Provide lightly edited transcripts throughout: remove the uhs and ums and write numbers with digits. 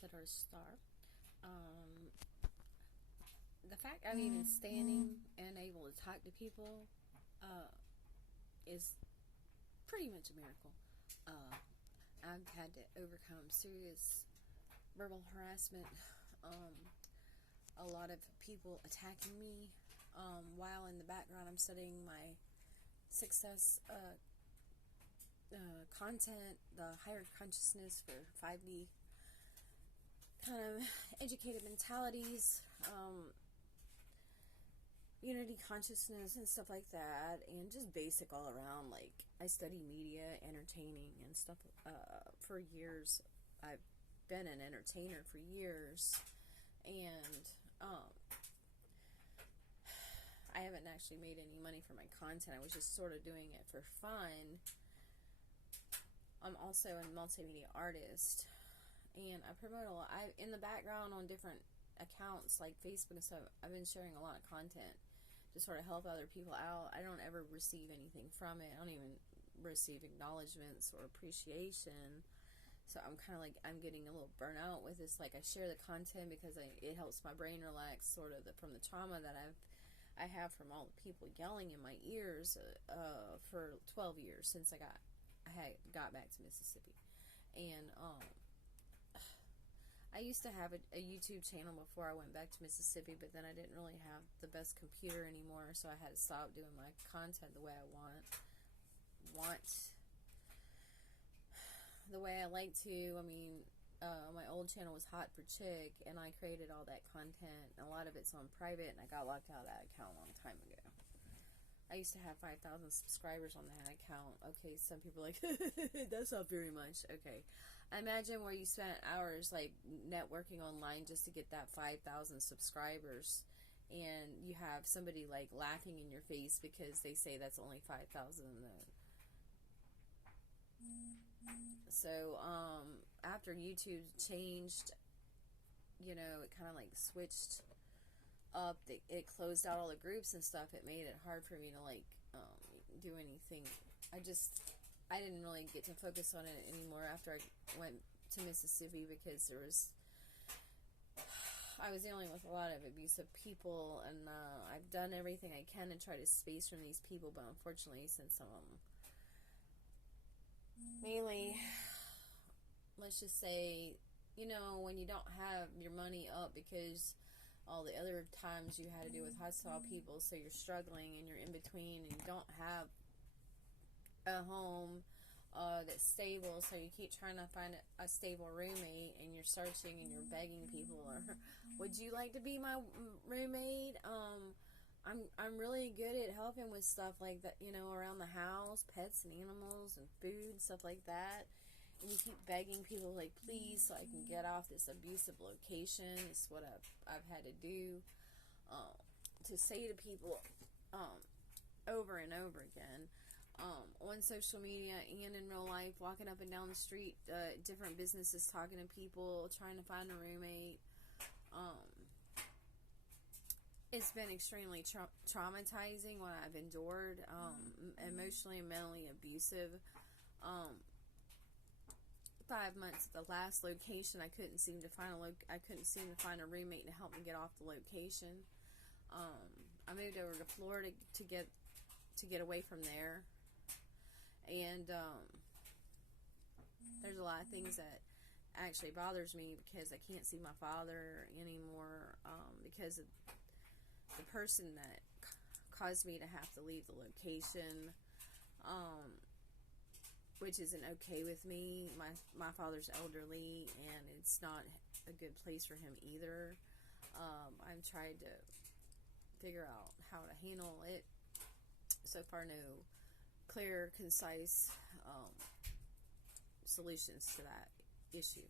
consider a star. Um, the fact I'm even standing and able to talk to people is pretty much a miracle. I've had to overcome serious verbal harassment, a lot of people attacking me, while in the background I'm studying my success content, the higher consciousness for 5D kind of educated mentalities, unity consciousness and stuff like that, and just basic all around. Like, I study media, entertaining and stuff for years. I've been an entertainer for years, and I haven't actually made any money for my content. I was just sort of doing it for fun. I'm also a multimedia artist, and I promote a lot. In the background on different accounts like Facebook and stuff, I've been sharing a lot of content to sort of help other people out. I don't ever receive anything from it. I don't even receive acknowledgments or appreciation. So I'm kind of like, I'm getting a little burnt out with this. Like, I share the content because it helps my brain relax, sort of from the trauma that I have from all the people yelling in my ears for 12 years since I got back to Mississippi. And I used to have a YouTube channel before I went back to Mississippi, but then I didn't really have the best computer anymore, so I had to stop doing my content the way I want the way I like to. I mean, my old channel was Hot for Chick, and I created all that content. A lot of it's on private, and I got locked out of that account a long time ago. I used to have 5,000 subscribers on that account. Okay, some people are like, that's not very much. Okay, imagine where you spent hours like networking online just to get that 5,000 subscribers, and you have somebody like laughing in your face because they say that's only 5,000. So after YouTube changed, you know, it kind of like switched up. It closed out all the groups and stuff. It made it hard for me to like do anything. I didn't really get to focus on it anymore after I went to Mississippi, because I was dealing with a lot of abusive people, and I've done everything I can to try to space from these people, but unfortunately, since some of them, mainly, let's just say, you know, when you don't have your money up because all the other times you had to deal with hostile people, so you're struggling and you're in between and you don't have a home that's stable, so you keep trying to find a stable roommate, and you're searching and you're begging people, or would you like to be my roommate? I'm really good at helping with stuff like that, you know, around the house, pets and animals and food, stuff like that. And you keep begging people, like, please, so I can get off this abusive location. It's what I've had to do, to say to people over and over again, on social media and in real life, walking up and down the street, different businesses, talking to people, trying to find a roommate. It's been extremely traumatizing what I've endured, emotionally and mentally abusive. 5 months at the last location, I couldn't seem to find a roommate to help me get off the location. I moved over to Florida to get away from there, and there's a lot of things that actually bothers me, because I can't see my father anymore, because of the person that caused me to have to leave the location, which isn't okay with me. My father's elderly, and it's not a good place for him either. I've tried to figure out how to handle it. So far, no clear, concise solutions to that issue.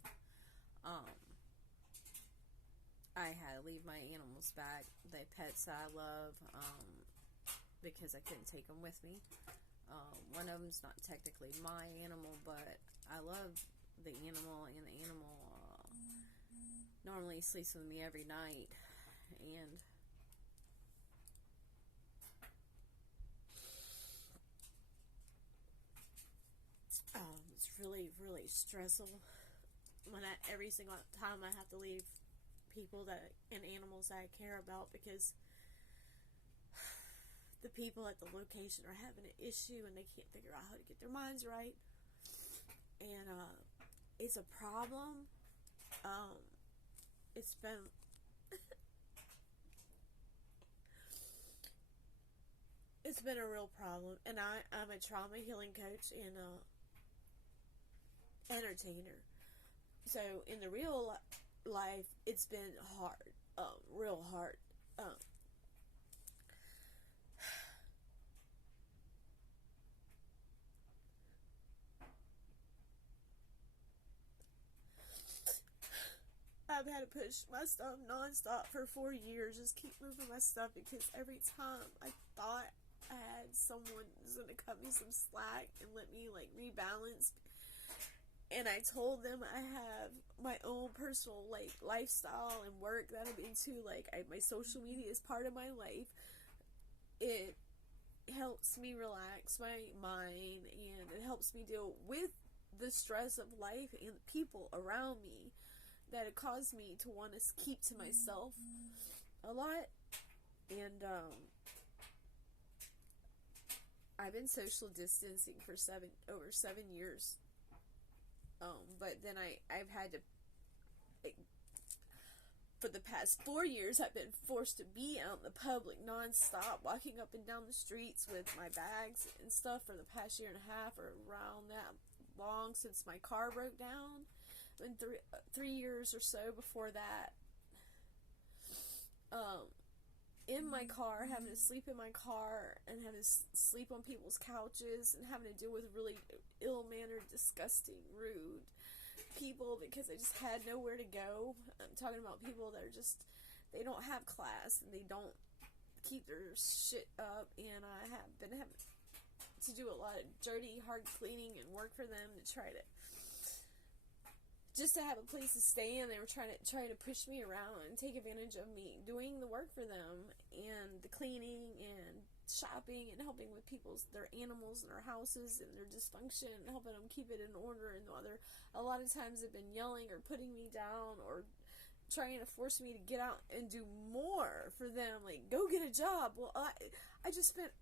I had to leave my animals back, the pets that I love, because I couldn't take them with me. One of them's not technically my animal, but I love the animal, and the animal normally sleeps with me every night, and it's really, really stressful. every single time I have to leave people and animals that I care about, because the people at the location are having an issue and they can't figure out how to get their minds right, and it's a problem. It's been it's been a real problem, and I'm a trauma healing coach and entertainer. So in the real life, it's been hard, real hard. I've had to push my stuff nonstop for 4 years, just keep moving my stuff, because every time I thought I had someone who's gonna cut me some slack and let me like rebalance, and I told them I have my own personal like lifestyle and work that I'm into, like my social media is part of my life. It helps me relax my mind, and it helps me deal with the stress of life and the people around me that it caused me to want to keep to myself a lot. And I've been social distancing for over 7 years, but then I've had to, for the past 4 years, I've been forced to be out in the public nonstop, walking up and down the streets with my bags and stuff for the past year and a half, or around that long, since my car broke down. And 3 years or so before that, in my car, having to sleep in my car, and having to sleep on people's couches, and having to deal with really ill-mannered, disgusting, rude people, because I just had nowhere to go. I'm talking about people that are just, they don't have class, and they don't keep their shit up, and I have been having to do a lot of dirty, hard cleaning and work for them to try to, just to have a place to stay in. They were trying to push me around and take advantage of me doing the work for them, and the cleaning and shopping and helping with their animals and their houses and their dysfunction, and helping them keep it in order. And a lot of times they've been yelling or putting me down, or trying to force me to get out and do more for them, like go get a job. Well, I just spent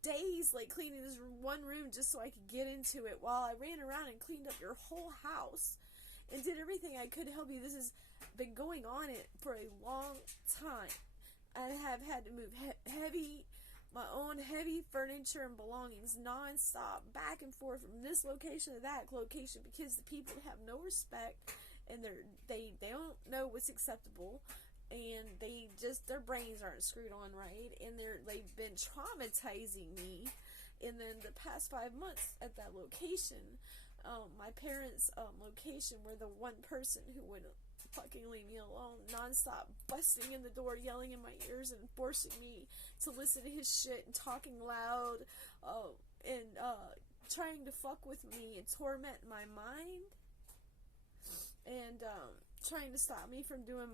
days like cleaning this one room just so I could get into it, while I ran around and cleaned up your whole house and did everything I could to help you. This has been going on for a long time. I have had to move my own heavy furniture and belongings nonstop, back and forth from this location to that location, because the people have no respect, and they don't know what's acceptable, and their brains aren't screwed on right, and they've been traumatizing me. And then the past 5 months at that location, my parents' location, were the one person who would fucking leave me alone, nonstop busting in the door, yelling in my ears, and forcing me to listen to his shit, and talking loud, and trying to fuck with me and torment my mind, and trying to stop me from doing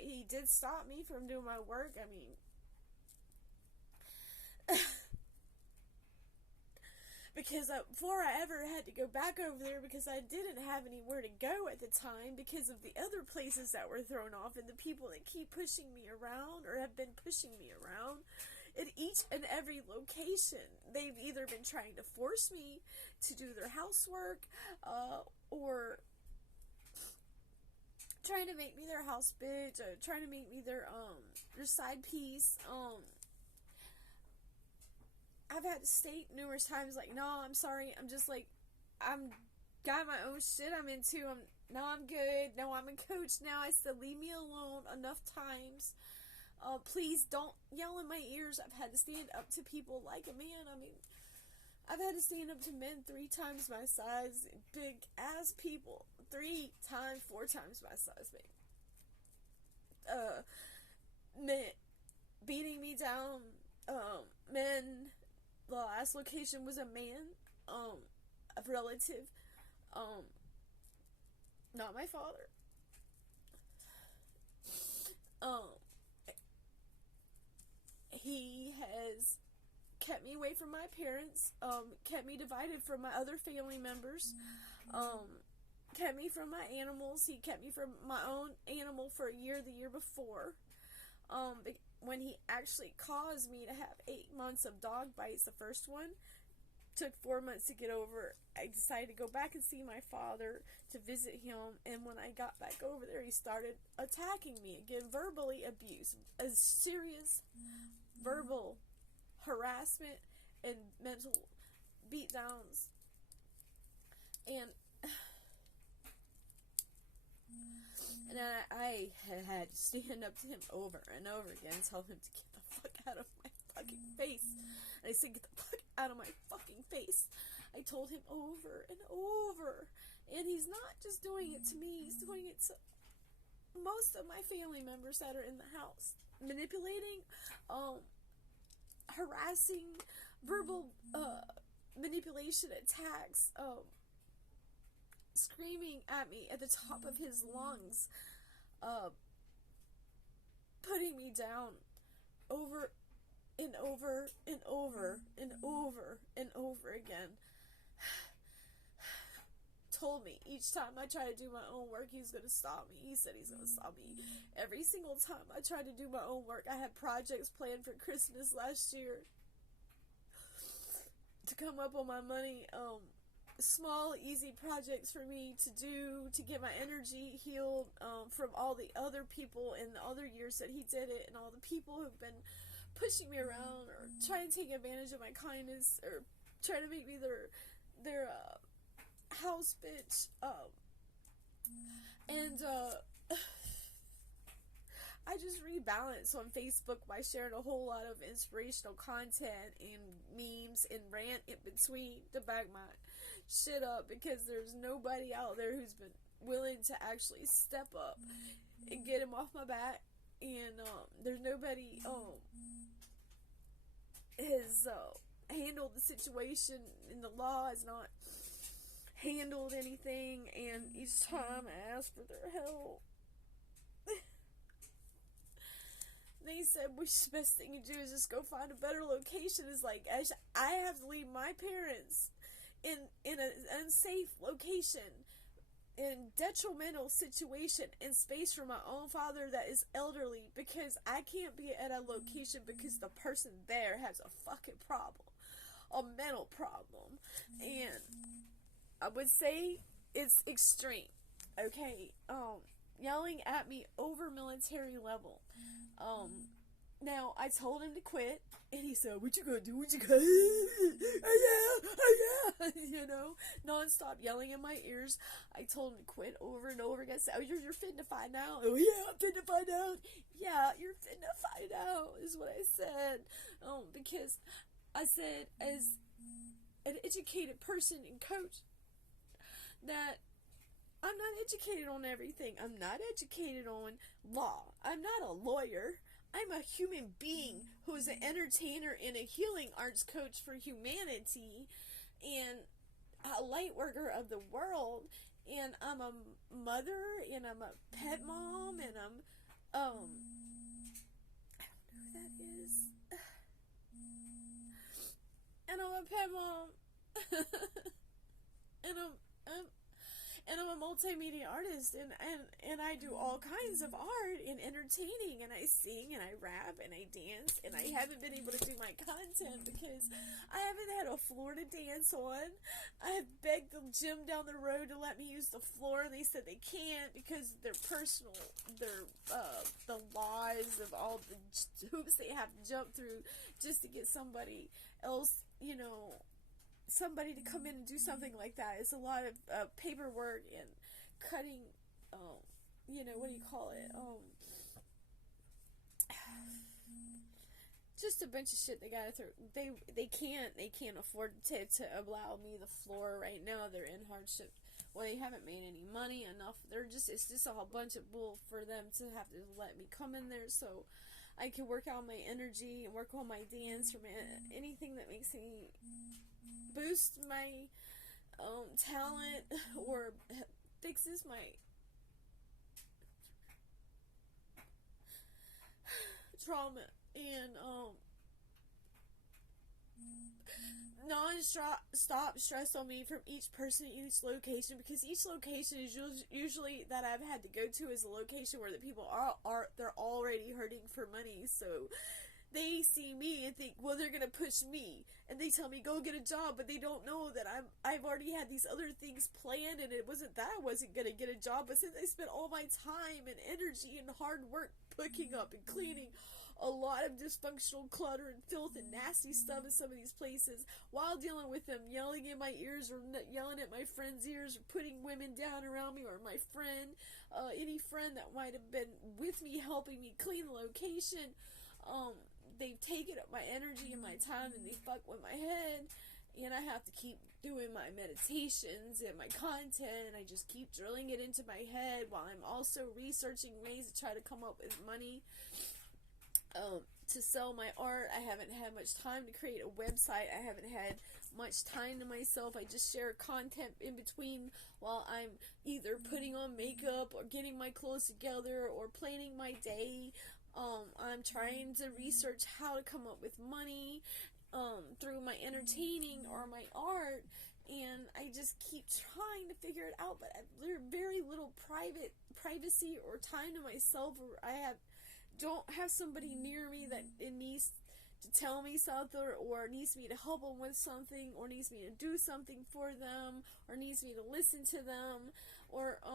he did stop me from doing my work. I mean, because before I ever had to go back over there, because I didn't have anywhere to go at the time because of the other places that were thrown off, and the people that keep pushing me around, or have been pushing me around at each and every location. They've either been trying to force me to do their housework, or trying to make me their house bitch, or trying to make me their side piece. I've had to state numerous times, like, no, I'm sorry, I'm just, like, I'm got my own shit I'm into, I'm good, no, I'm a coach now, I said, leave me alone enough times, please don't yell in my ears. I've had to stand up to people like a man. I mean, I've had to stand up to men 3 times my size, big ass people, 3 times, 4 times my size, babe. Men beating me down, men. The last location was a man, a relative, not my father. He has kept me away from my parents, kept me divided from my other family members, kept me from my animals. He kept me from my own animal for a year the year before. When he actually caused me to have 8 months of dog bites, the first one took 4 months to get over. I decided to go back and see my father to visit him, and when I got back over there, he started attacking me again, verbally abuse, a serious verbal harassment and mental beatdowns. And I had to stand up to him over and over again, tell him to get the fuck out of my fucking face. And I said, get the fuck out of my fucking face. I told him over and over. And he's not just doing it to me, he's doing it to most of my family members that are in the house. Manipulating, harassing, verbal manipulation attacks, screaming at me at the top of his lungs, putting me down over and over and over and over and over again. Told me each time I try to do my own work, he's going to stop me. He said he's going to stop me. Every single time I tried to do my own work, I had projects planned for Christmas last year to come up on my money. Small, easy projects for me to do to get my energy healed from all the other people in the other years that he did it, and all the people who've been pushing me around or trying to take advantage of my kindness or trying to make me their house bitch. I just rebalance on Facebook by sharing a whole lot of inspirational content and memes and rant in between to back my shit up, because there's nobody out there who's been willing to actually step up and get him off my back, and there's nobody has handled the situation, and the law has not handled anything, and each time I ask for their help, they said, the best thing to do is just go find a better location. It's like, I have to leave my parents in an unsafe location, in detrimental situation, in space for my own father that is elderly, because I can't be at a location because the person there has a fucking problem, a mental problem, and I would say it's extreme, okay? Yelling at me over military level. Now, I told him to quit, and he said, what you gonna do, what you gonna yeah, you know, nonstop yelling in my ears. I told him to quit over and over again. I said, oh, you're finna find out. Oh, yeah, I'm finna find out. Yeah, you're finna find out, is what I said. Because I said, as an educated person and coach, that I'm not educated on everything. I'm not educated on law. I'm not a lawyer. I'm a human being who is an entertainer and a healing arts coach for humanity, and a light worker of the world, and I'm a mother, and I'm a pet mom, and I'm I don't know who that is, and I'm a pet mom, and I'm a multimedia artist, and I do all kinds of art and entertaining, and I sing, and I rap, and I dance, and I haven't been able to do my content because I haven't had a floor to dance on. I have begged the gym down the road to let me use the floor, and they said they can't because they're personal, they're, the laws of all the hoops they have to jump through just to get somebody else, you know, somebody to come in and do something like that. It's a lot of paperwork and cutting, you know, what do you call it? Just a bunch of shit they gotta throw. They can't afford to allow me the floor right now. They're in hardship. Well, they haven't made any money enough. It's just a whole bunch of bull for them to have to let me come in there so I can work on my energy and work on my dance or anything that makes me boost my talent or fixes my trauma. And non-stop stress on me from each person in each location, because each location is usually that I've had to go to is a location where the people are they're already hurting for money, so they see me and think, well, they're gonna push me, and they tell me go get a job, but they don't know that I've already had these other things planned, and it wasn't that I wasn't gonna get a job, but since I spent all my time and energy and hard work picking up and cleaning a lot of dysfunctional clutter and filth and nasty stuff in some of these places, while dealing with them yelling in my ears or yelling at my friends' ears or putting women down around me, or my friend, any friend that might have been with me helping me clean the location, they've taken up my energy and my time, and they fuck with my head, and I have to keep doing my meditations and my content, and I just keep drilling it into my head while I'm also researching ways to try to come up with money to sell my art. I haven't had much time to create a website. I haven't had much time to myself. I just share content in between while I'm either putting on makeup or getting my clothes together or planning my day. I'm trying to research how to come up with money through my entertaining or my art, and I just keep trying to figure it out, but there's very little privacy or time to myself, or don't have somebody near me that it needs to tell me something, or needs me to help them with something, or needs me to do something for them, or needs me to listen to them, or a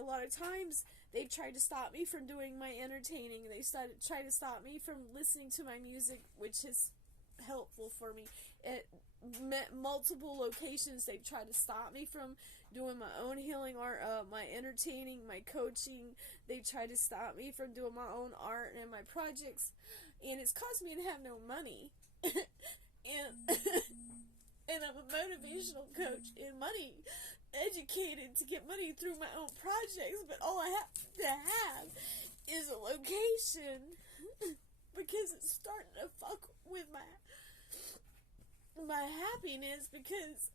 lot of times they've tried to stop me from doing my entertaining. They tried to stop me from listening to my music, which is helpful for me. At multiple locations, they've tried to stop me from doing my own healing art, my entertaining, my coaching. They've tried to stop me from doing my own art and my projects, and it's caused me to have no money. And I'm a motivational coach and money educated to get money through my own projects, but all I have to have is a location because it's starting to fuck with my happiness, because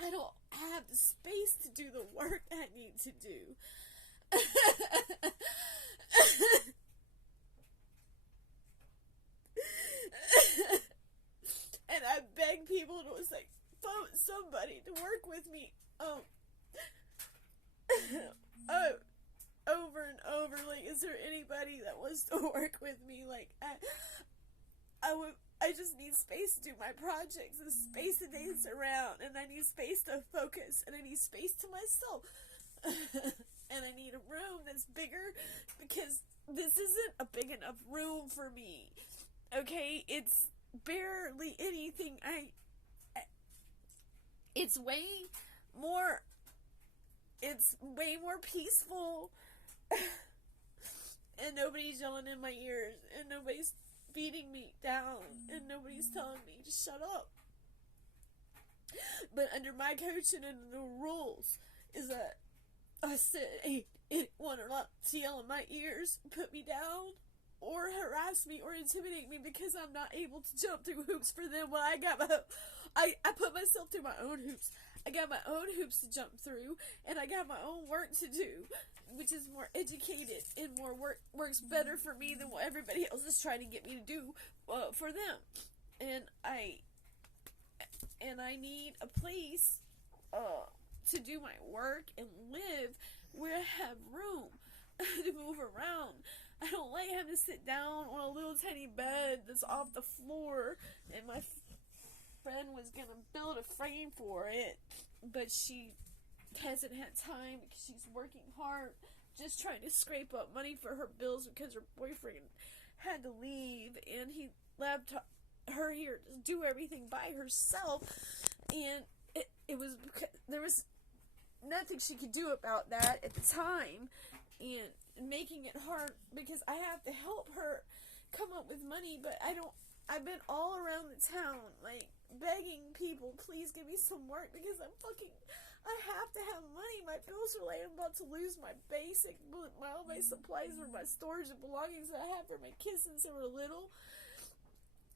I don't have the space to do the work I need to do. And I beg people to phone somebody to work with me. Over and over. Like, is there anybody that wants to work with me? Like, I just need space to do my projects, and space to dance around, and I need space to focus, and I need space to myself. And I need a room that's bigger, because this isn't a big enough room for me. Okay? It's barely anything. It's way more peaceful, and nobody's yelling in my ears, and nobody's beating me down, and nobody's telling me to shut up. But under my coaching and the rules is that I said, hey, anyone or not to yell in my ears, put me down, or harass me or intimidate me because I'm not able to jump through hoops for them when I put myself through my own hoops. I got my own hoops to jump through, and I got my own work to do, which is more educated and more works better for me than what everybody else is trying to get me to do for them. And I need a place to do my work and live where I have room to move around. I don't like having to sit down on a little tiny bed that's off the floor, and my friend was gonna build a frame for it, but she hasn't had time because she's working hard, just trying to scrape up money for her bills because her boyfriend had to leave, and he left her here to do everything by herself, and it was because there was nothing she could do about that at the time, and making it hard because I have to help her come up with money, but I've been all around the town, like, begging people, please give me some work, because I have to have money. My bills are late. I'm about to lose my all my supplies or my storage and belongings that I have for my kids since they were little.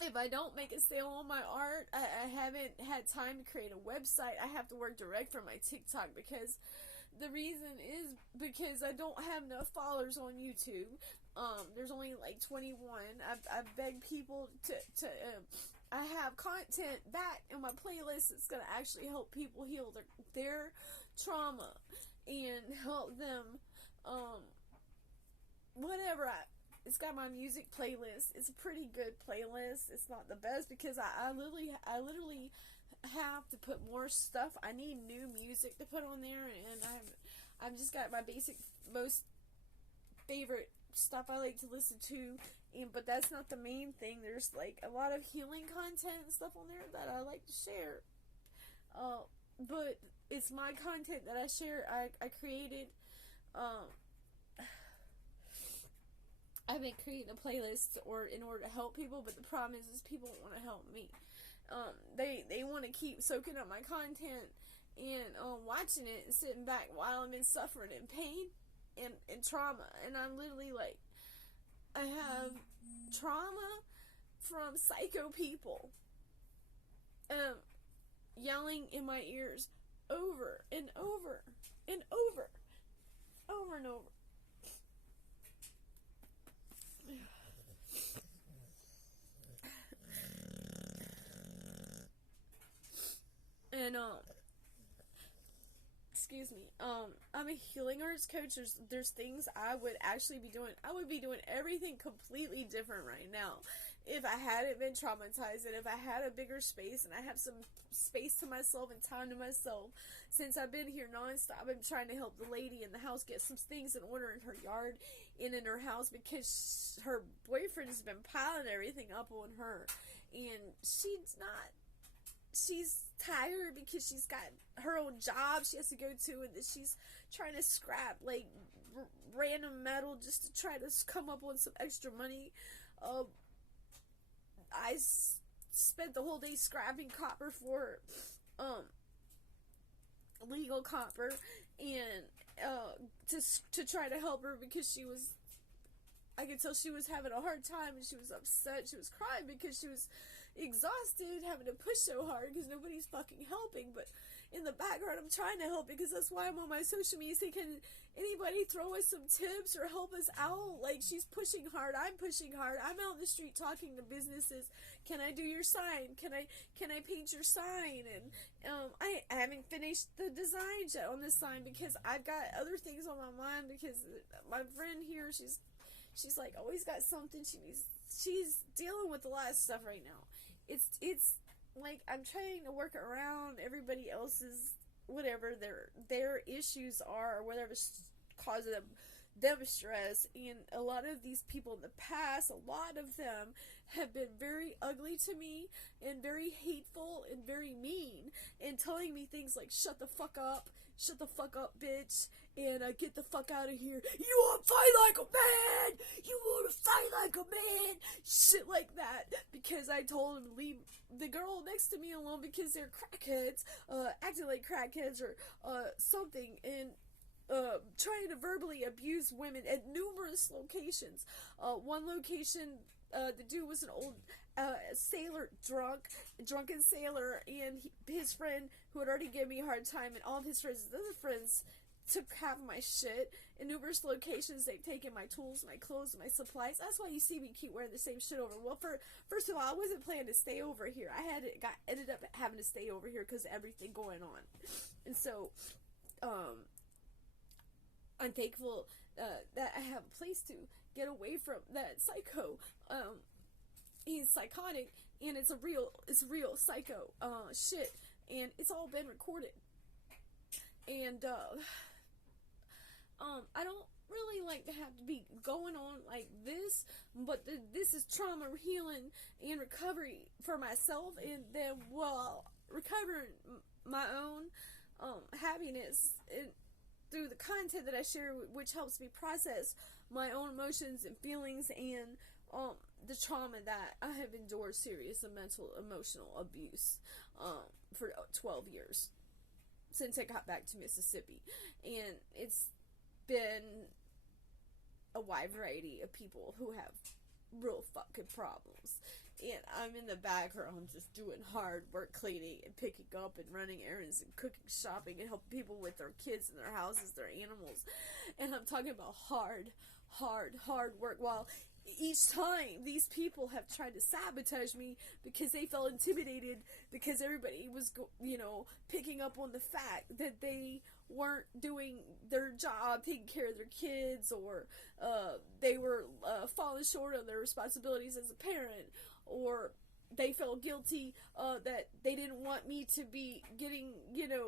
If I don't make a sale on my art, I haven't had time to create a website. I have to work direct from my TikTok because The reason is because I don't have enough followers on YouTube. There's only like 21. I've begged people to I have content that in my playlist that's going to actually help people heal their trauma and help them, whatever. It's got my music playlist. It's a pretty good playlist. It's not the best because I literally have to put more stuff. I need new music to put on there, and I've just got my basic, most favorite stuff I like to listen to, but that's not the main thing. There's like a lot of healing content and stuff on there that I like to share, but it's my content that I share. I created, I've been creating a playlist in order to help people, but the problem is people don't want to help me. They want to keep soaking up my content and watching it and sitting back while I'm in suffering and pain and trauma. And I'm literally like, I have trauma from psycho people yelling in my ears over and over and over and over. And excuse me, I'm a healing arts coach. There's things I would actually be doing. I would be doing everything completely different right now if I hadn't been traumatized, and if I had a bigger space and I have some space to myself and time to myself. Since I've been here nonstop, I've been trying to help the lady in the house get some things in order in her yard and in her house, because her boyfriend has been piling everything up on her, and she's tired because she's got her own job she has to go to, and that she's trying to scrap like random metal just to try to come up on some extra money. I spent the whole day scrapping copper for legal copper, and to try to help her, because I could tell she was having a hard time, and she was upset. She was crying because she was exhausted, having to push so hard because nobody's fucking helping. But in the background, I'm trying to help, because that's why I'm on my social media saying, can anybody throw us some tips or help us out? Like, she's pushing hard, I'm pushing hard, I'm out in the street talking to businesses. Can I do your sign? Can I paint your sign? And I haven't finished the designs yet on this sign because I've got other things on my mind, because my friend here, she's like always got something she's dealing with a lot of stuff right now. It's like I'm trying to work around everybody else's, whatever their issues are, or whatever's causing them stress. And a lot of these people in the past, a lot of them have been very ugly to me, and very hateful, and very mean, and telling me things like, shut the fuck up, bitch, and get the fuck out of here. You want to fight like a man? You want to fight like a man? Shit like that. Because I told him to leave the girl next to me alone because they're crackheads, acting like crackheads or something, and trying to verbally abuse women at numerous locations. One location, the dude was an old sailor, drunken sailor, and his friend, who had already given me a hard time, and all of his friends, other friends, took half of my shit. In numerous locations, they've taken my tools, my clothes, my supplies. That's why you see me keep wearing the same shit over. Well, first of all, I wasn't planning to stay over here. I ended up having to stay over here because of everything going on. And so, I'm thankful that I have a place to get away from that psycho. He's psychotic, and it's real psycho shit, and it's all been recorded. And I don't really like to have to be going on like this, but this is trauma healing and recovery for myself, and then recovering my own happiness through the content that I share, which helps me process my own emotions and feelings, and the trauma that I have endured, serious and mental emotional abuse for 12 years since I got back to Mississippi. And it's been a wide variety of people who have real fucking problems, and I'm in the back, or I'm just doing hard work, cleaning and picking up and running errands and cooking, shopping, and helping people with their kids and their houses, their animals. And I'm talking about hard work, while each time these people have tried to sabotage me because they felt intimidated because everybody was picking up on the fact that they weren't doing their job, taking care of their kids, or they were falling short on their responsibilities as a parent, or they felt guilty that they didn't want me to be getting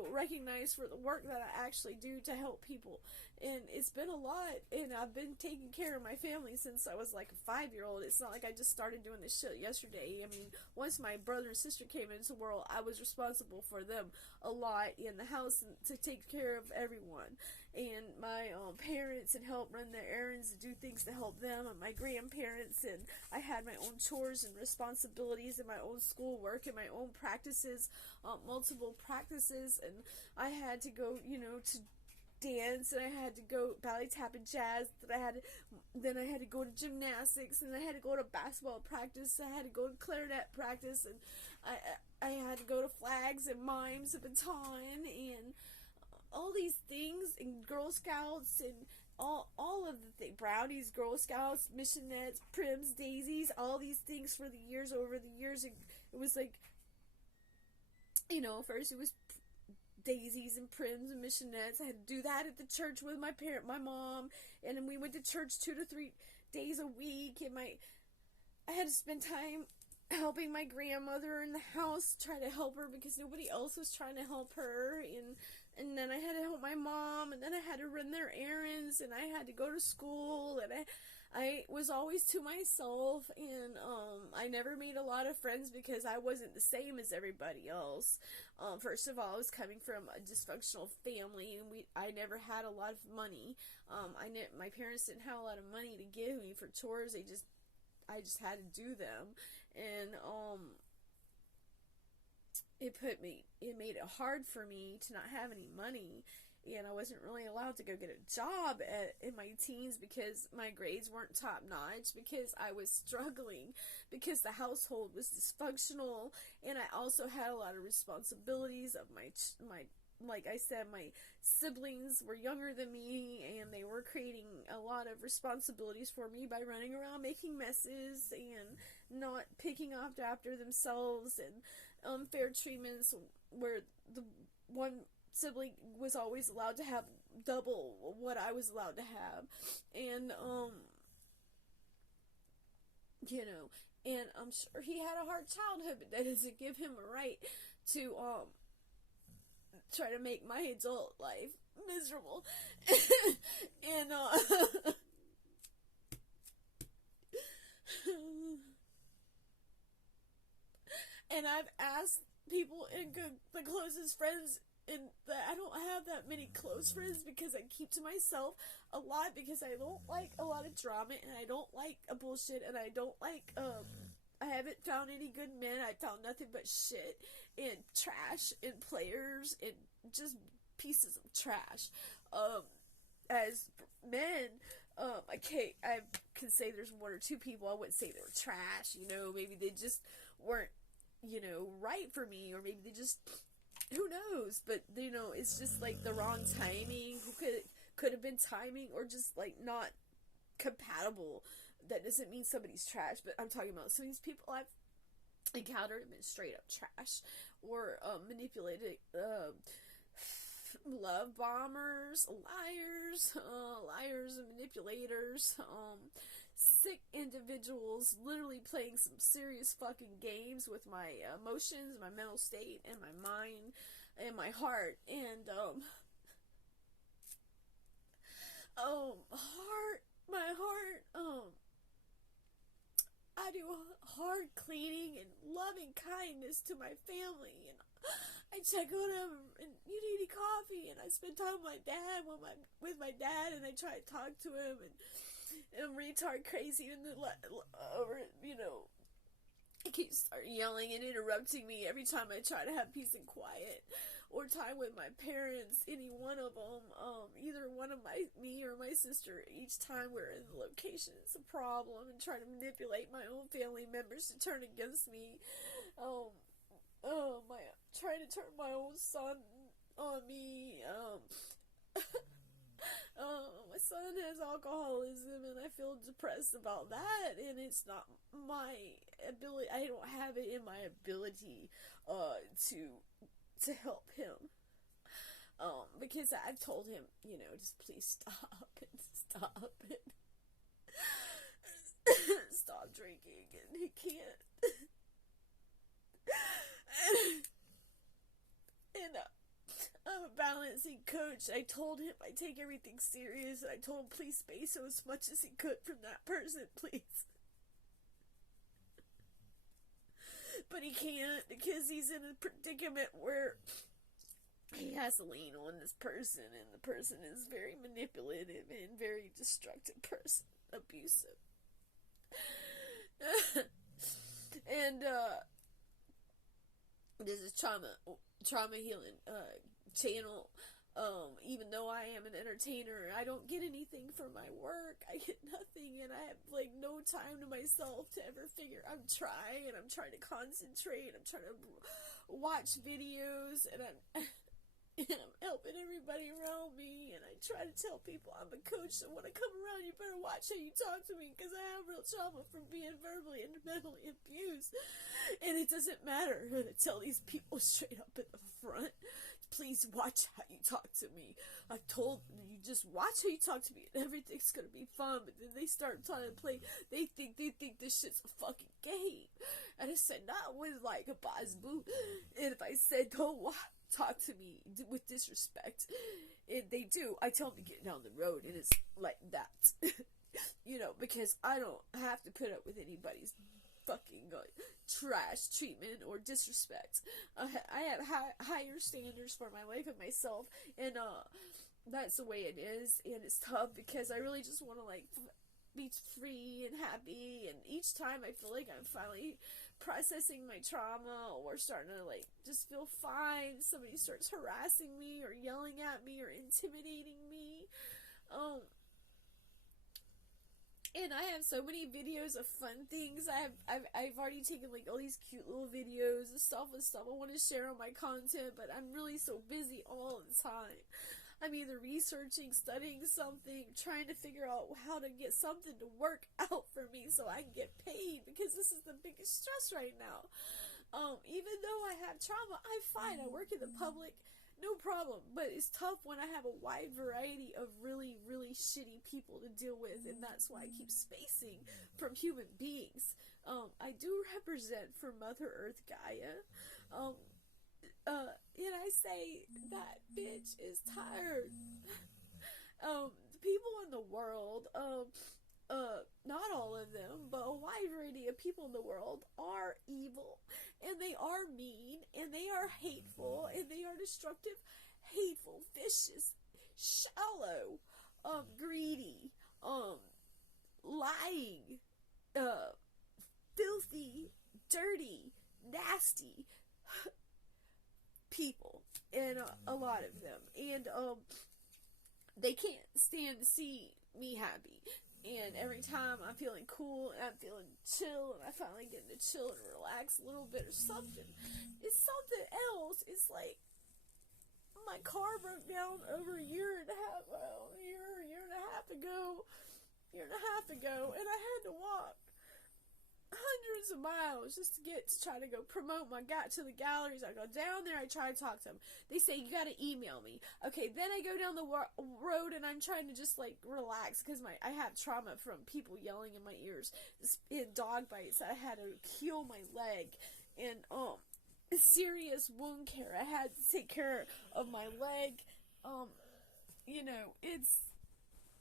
recognized for the work that I actually do to help people. And it's been a lot, and I've been taking care of my family since I was like a 5-year-old. It's not like I just started doing this shit yesterday. I mean, once my brother and sister came into the world, I was responsible for them a lot in the house and to take care of everyone. And my parents, and help run their errands and do things to help them, and my grandparents, and I had my own chores and responsibilities and my own schoolwork and my own practices, multiple practices, and I had to go, to dance, and I had to go ballet, tap, and jazz. Then I had to go to gymnastics, and I had to go to basketball practice. I had to go to clarinet practice, and I had to go to flags and mimes and baton and all these things, and Girl Scouts, and all of the things, brownies, Girl Scouts, missionettes, prims, daisies, all these things for the years, over the years. It was like, first it was daisies and prims and missionettes. I had to do that at the church with my mom, and then we went to church 2 to 3 days a week, and I had to spend time helping my grandmother in the house, try to help her because nobody else was trying to help her, and then I had to help my mom, and then I had to run their errands, and I had to go to school, and I was always to myself, and I never made a lot of friends because I wasn't the same as everybody else. First of all, I was coming from a dysfunctional family, and I never had a lot of money. My parents didn't have a lot of money to give me for chores. I just had to do them, and it made it hard for me to not have any money, and I wasn't really allowed to go get a job in my teens because my grades weren't top notch, because I was struggling, because the household was dysfunctional, and I also had a lot of responsibilities of my like I said, my siblings were younger than me, and they were creating a lot of responsibilities for me by running around making messes and not picking up after themselves, and unfair treatments where the one sibling was always allowed to have double what I was allowed to have, and and I'm sure he had a hard childhood, but that doesn't give him a right to try to make my adult life miserable. And and I've asked people and the closest friends, and I don't have that many close friends because I keep to myself a lot, because I don't like a lot of drama, and I don't like a bullshit, and I don't like I haven't found any good men. I found nothing but shit and trash and players and just pieces of trash. As men, I can say there's 1 or 2 people I wouldn't say they were trash. Maybe they just weren't, right for me, or maybe they just, who knows? But it's just like the wrong timing. Who could have been timing, or just like not compatible. That doesn't mean somebody's trash, but I'm talking about some of these people I've encountered have been straight up trash, or manipulated, love bombers, liars and manipulators, sick individuals, literally playing some serious fucking games with my emotions, my mental state, and my mind, and my heart, and my heart, I do hard cleaning and loving kindness to my family, and I check on them, and you need any coffee, and I spend time with my dad, with my dad, and I try to talk to him, and I'm retard crazy, and then he keeps yelling and interrupting me every time I try to have peace and quiet, or time with my parents, any one of them, either one of me or my sister, each time we're in the location, it's a problem, and trying to manipulate my own family members to turn against me. Trying to turn my own son on me. My son has alcoholism, and I feel depressed about that, and it's not my ability. I don't have it in my ability to help him. Because I've told him, just please stop and stop and stop drinking, and he can't. And I'm a balancing coach. I told him I take everything serious, and I told him please space as much as he could from that person, please. But he can't, because he's in a predicament where he has to lean on this person, and the person is very manipulative and very destructive person, abusive. And this is trauma healing channel. Even though I am an entertainer, I don't get anything for my work. I get nothing, and I have no time to myself to ever figure. I'm trying to concentrate. I'm trying to watch videos, and I'm helping everybody around me, and I try to tell people I'm a coach, so when I come around, you better watch how you talk to me, because I have real trauma from being verbally and mentally abused, and it doesn't matter. I tell these people straight up at the front, please watch how you talk to me. I've told you, just watch how you talk to me, and everything's gonna be fun. But then they start trying to play. They think this shit's a fucking game. And I said, not with a boss boo. And if I said don't talk to me with disrespect, and they do, I tell them to get down the road, and it's like that. Because I don't have to put up with anybody's fucking trash treatment or disrespect. I have higher standards for my life and myself, and that's the way it is. And it's tough because I really just want to be free and happy, and each time I feel like I'm finally processing my trauma or starting to just feel fine, somebody starts harassing me or yelling at me or intimidating me. And I have so many videos of fun things. I've already taken all these cute little videos of stuff I want to share on my content, but I'm really so busy all the time. I'm either researching, studying something, trying to figure out how to get something to work out for me so I can get paid, because this is the biggest stress right now. Even though I have trauma, I'm fine. I work in the public, no problem, but it's tough when I have a wide variety of really, really shitty people to deal with, and that's why I keep spacing from human beings. I do represent for Mother Earth Gaia, and I say that bitch is tired. The people in the world, not all of them, but a wide variety of people in the world are evil, and they are mean, and they are hateful, and they are destructive, hateful, vicious, shallow, greedy, lying, filthy, dirty, nasty people, and a lot of them, and they can't stand to see me happy. And every time I'm feeling cool and I'm feeling chill, and I finally get to chill and relax a little bit or something, it's something else. It's like my car broke down over a year and a half ago, and I had to walk hundreds of miles just to try to go promote to the galleries. I go down there, I try to talk to them. They say you gotta email me. Okay, then I go down the road and I'm trying to just relax, because I have trauma from people yelling in my ears, dog bites. I had to heal my leg, and serious wound care. I had to take care of my leg.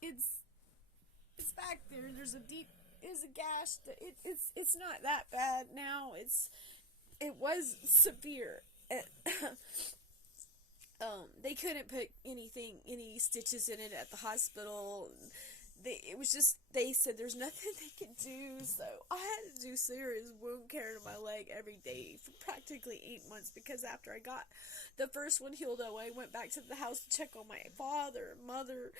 It's back there. There's a gash. It's not that bad now. It was severe. They couldn't put any stitches in it at the hospital. it was just, they said there's nothing they could do, so I had to do serious wound care to my leg every day for practically 8 months, because after I got the first one healed up, I went back to the house to check on my father and mother.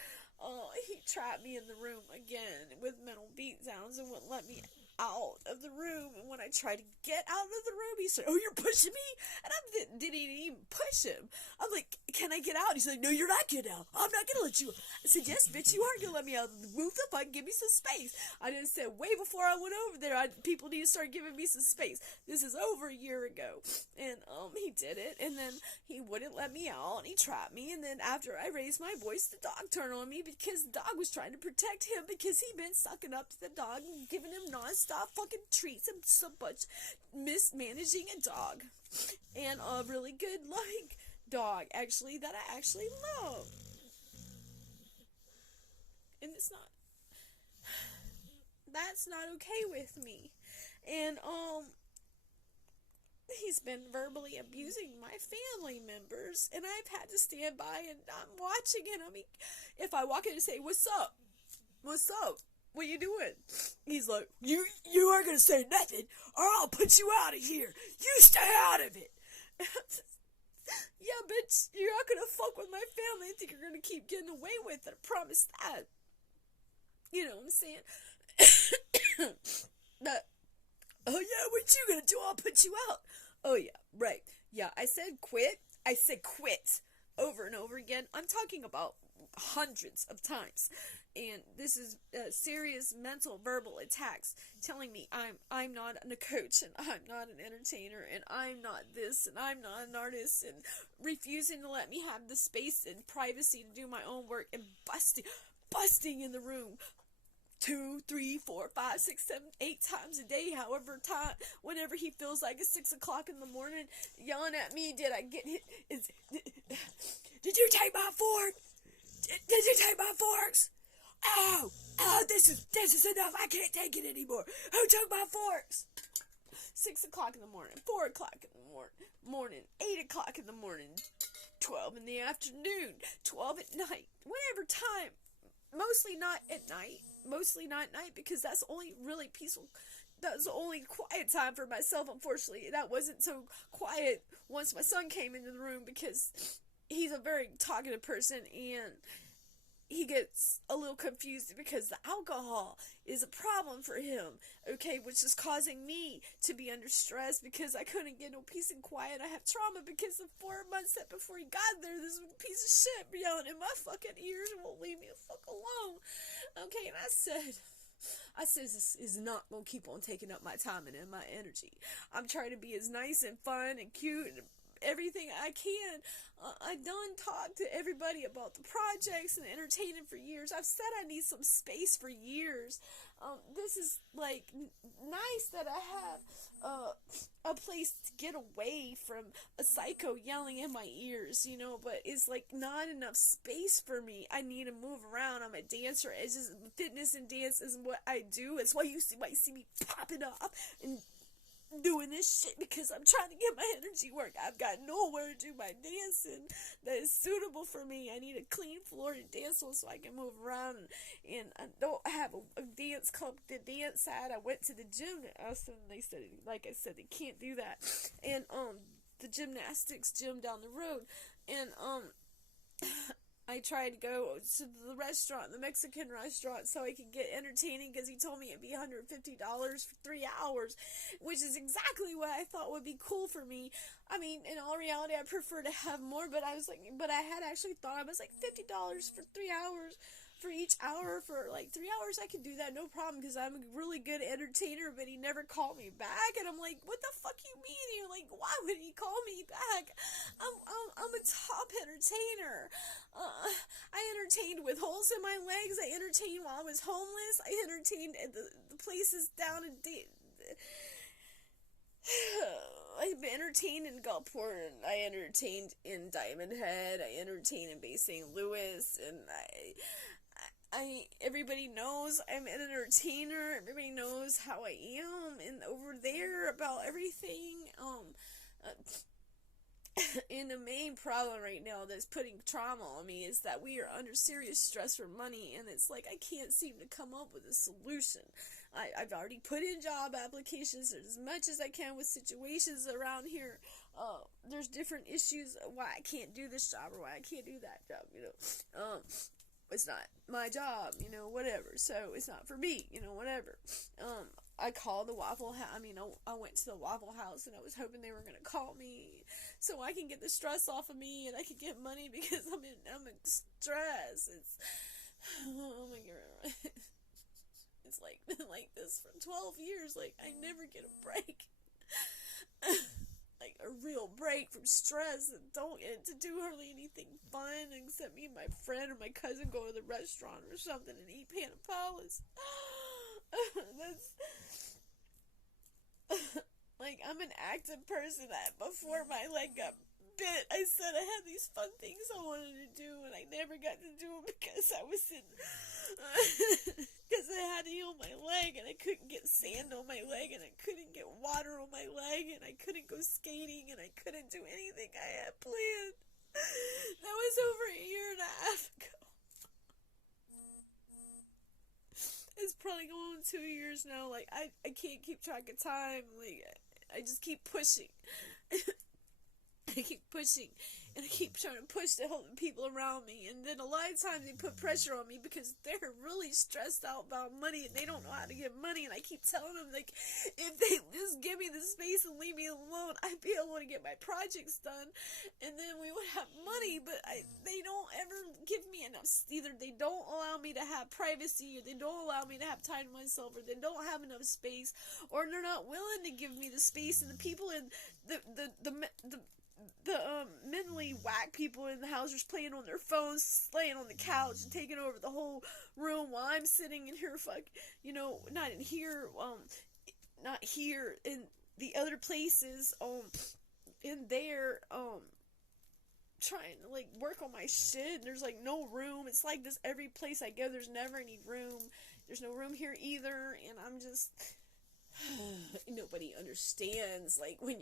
He trapped me in the room again with mental beatdowns and wouldn't let me out of the room, and when I tried to get out of the room, he said, "Oh, you're pushing me?" And I didn't even push him. I'm like, "Can I get out?" He's like, "No, you're not getting out. I'm not gonna let you out." I said, "Yes, bitch, you are gonna let me out. Move the fuck, give me some space." I just said, way before I went over there, people need to start giving me some space. This is over a year ago, and he did it, and then he wouldn't let me out, and he trapped me, and then after I raised my voice, the dog turned on me because the dog was trying to protect him, because he'd been sucking up to the dog and giving him nonstop fucking treats and so much mismanaging a dog, and a really good like dog actually that I actually love, and that's not okay with me. And he's been verbally abusing my family members, and I've had to stand by and I'm watching it. I mean, if I walk in and say, "What's up? What's up? What you doing?" He's like, you aren't gonna say nothing, or I'll put you out of here. You stay out of it." Yeah, bitch, you're not gonna fuck with my family. I think you're gonna keep getting away with it. I promise that. You know what I'm saying? But, "Oh yeah, what you gonna do? I'll put you out." Oh yeah, right. Yeah, I said quit. I said quit over and over again. I'm talking about hundreds of times. And this is serious mental verbal attacks, telling me I'm not a coach, and I'm not an entertainer, and I'm not this, and I'm not an artist, and refusing to let me have the space and privacy to do my own work, and busting in the room 2, 3, 4, 5, 6, 7, 8 times a day, whenever he feels like it's 6 o'clock in the morning, yelling at me, "Did I get hit? Did you take my fork? Did you take my forks? Oh, this is enough. I can't take it anymore. Who took my forks?" 6 o'clock in the morning, 4 o'clock in the morning, 8 o'clock in the morning, 12 in the afternoon, 12 at night, whatever time. Mostly not at night, because that's only really peaceful. That's the only quiet time for myself. Unfortunately, that wasn't so quiet once my son came into the room, because he's a very talkative person, and he gets a little confused because the alcohol is a problem for him, okay, which is causing me to be under stress because I couldn't get no peace and quiet. I have trauma because of 4 months that before he got there, this piece of shit yelling in my fucking ears and won't leave me the fuck alone, okay, and I said, this is not gonna keep on taking up my time and my energy. I'm trying to be as nice and fun and cute and everything I can. I done talked to everybody about the projects and entertaining for years. I've said I need some space for years. This is like nice that I have a place to get away from a psycho yelling in my ears, you know, but it's like not enough space for me. I need to move around. I'm a dancer. It's just fitness and dance is what I do. It's why you might see me popping up and doing this shit, because I'm trying to get my energy work. I've got nowhere to do my dancing that is suitable for me. I need a clean floor to dance on so I can move around, and I don't have a dance club to dance at. I went to the gym and asked them, and they said, like I said, they can't do that. And the gymnastics gym down the road, and I tried to go to the restaurant, the Mexican restaurant, so I could get entertaining, because he told me it'd be $150 for 3 hours, which is exactly what I thought would be cool for me. I mean, in all reality, I prefer to have more, but I had actually thought I was like $50 for 3 hours. For each hour, for like 3 hours, I could do that, no problem, because I'm a really good entertainer, but he never called me back, and I'm like, what the fuck you mean? You're like, why would he call me back? I'm a top entertainer. I entertained with holes in my legs. I entertained while I was homeless. I entertained at the places down in I've entertained in Gulfport, and I entertained in Diamond Head. I entertained in Bay St. Louis, and everybody knows I'm an entertainer. Everybody knows how I am, and over there about everything. And the main problem right now that's putting trauma on me is that we are under serious stress for money, and it's like I can't seem to come up with a solution. I've already put in job applications as much as I can with situations around here. There's different issues why I can't do this job or why I can't do that job, you know. It's not my job, you know, whatever. So it's not for me, you know, whatever. I called the Waffle House. I went to the Waffle House and I was hoping they were going to call me so I can get the stress off of me and I can get money because I'm in stress. It's, oh my God. It's like been like this for 12 years. Like, I never get a break. Like, a real break from stress, and don't get to do hardly anything fun except me and my friend or my cousin go to the restaurant or something and eat panapalas. That's like, I'm an active person. Before my leg got bit, I said I had these fun things I wanted to do, and I never got to do them because I was in because I had to heal my leg, and I couldn't get sand on my leg, and I couldn't get water on my leg, and I couldn't go skating, and I couldn't do anything I had planned. That was over a year and a half ago. It's probably going on 2 years now. Like, I can't keep track of time. Like, I just keep pushing. I keep pushing, and I keep trying to push to help the people around me, and then a lot of times they put pressure on me because they're really stressed out about money, and they don't know how to get money, and I keep telling them, like, if they just give me the space and leave me alone, I'd be able to get my projects done, and then we would have money, but they don't ever give me enough. Either they don't allow me to have privacy, or they don't allow me to have time to myself, or they don't have enough space, or they're not willing to give me the space, and the people in the mentally whack people in the house are playing on their phones, laying on the couch, and taking over the whole room while I'm sitting in here, not in here, not here, in the other places, in there, trying to, like, work on my shit, and there's, like, no room. It's like this every place I go, there's never any room. There's no room here either, and I'm just, nobody understands, like, when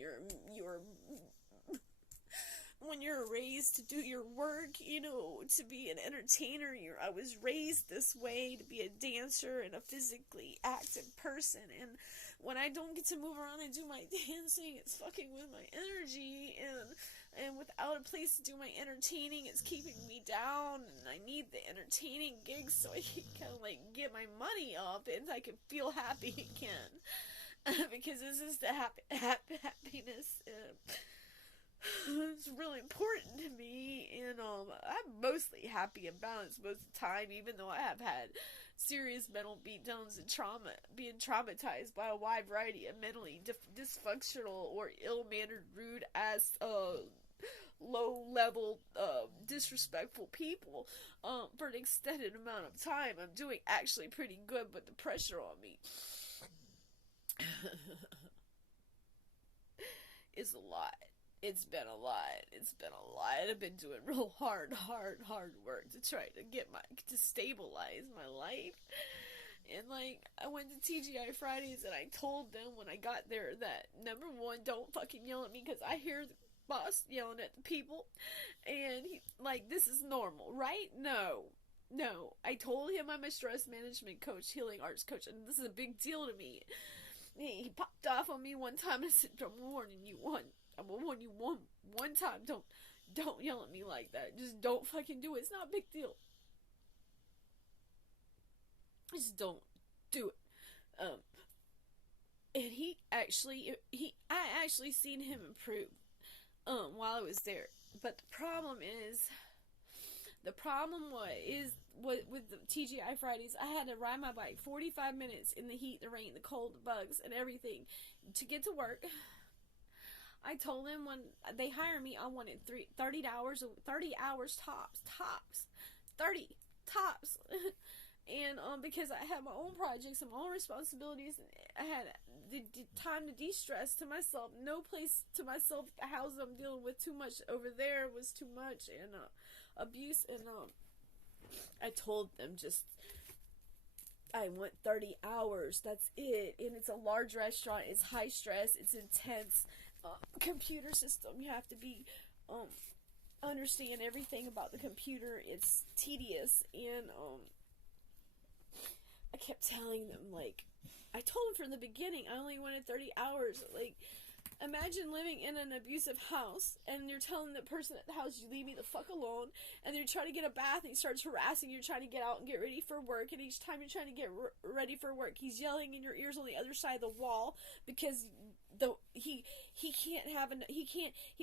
you're raised to do your work, to be an entertainer. I was raised this way, to be a dancer and a physically active person, and when I don't get to move around and do my dancing, it's fucking with my energy, and without a place to do my entertaining, it's keeping me down, and I need the entertaining gigs so I can kind of, like, get my money up, and I can feel happy again, because this is the happiness, it's really important to me, and I'm mostly happy and balanced most of the time, even though I have had serious mental beatdowns and being traumatized by a wide variety of mentally dysfunctional or ill-mannered, rude-ass, low-level, disrespectful people for an extended amount of time. I'm doing actually pretty good, but the pressure on me is a lot. It's been a lot. I've been doing real hard work to try to stabilize my life. And, like, I went to TGI Fridays, and I told them when I got there that, number one, don't fucking yell at me, because I hear the boss yelling at the people, and he, like, this is normal, right? No. I told him I'm a stress management coach, healing arts coach, and this is a big deal to me. He popped off on me one time, and I said, I'm warning you one time, don't yell at me like that. Just don't fucking do it. It's not a big deal. Just don't do it. And I actually seen him improve, while I was there. But the problem with the TGI Fridays, I had to ride my bike 45 minutes in the heat, the rain, the cold, the bugs, and everything to get to work. I told them when they hired me, I wanted 30 hours tops. 30 tops. And because I had my own projects and my own responsibilities, and I had the time to de-stress to myself, no place to myself. The house I'm dealing with too much over there was too much, and abuse, and I told them I want 30 hours, that's it. And it's a large restaurant, it's high stress, it's intense, computer system. You have to be understand everything about the computer. It's tedious, and I kept telling them, like, I told them from the beginning I only wanted 30 hours. Like, imagine living in an abusive house, and you're telling the person at the house, you leave me the fuck alone, and then you try to get a bath, and he starts harassing you, trying to get out and get ready for work, and each time you're trying to get ready for work, he's yelling in your ears on the other side of the wall, because he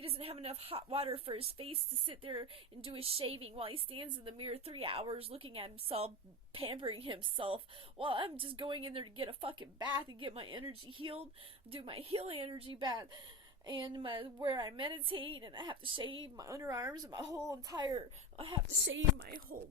doesn't have enough hot water for his face to sit there and do his shaving while he stands in the mirror 3 hours looking at himself, pampering himself, while I'm just going in there to get a fucking bath and get my energy healed, do my healing energy bath, and where I meditate, and I have to shave my underarms and I have to shave my whole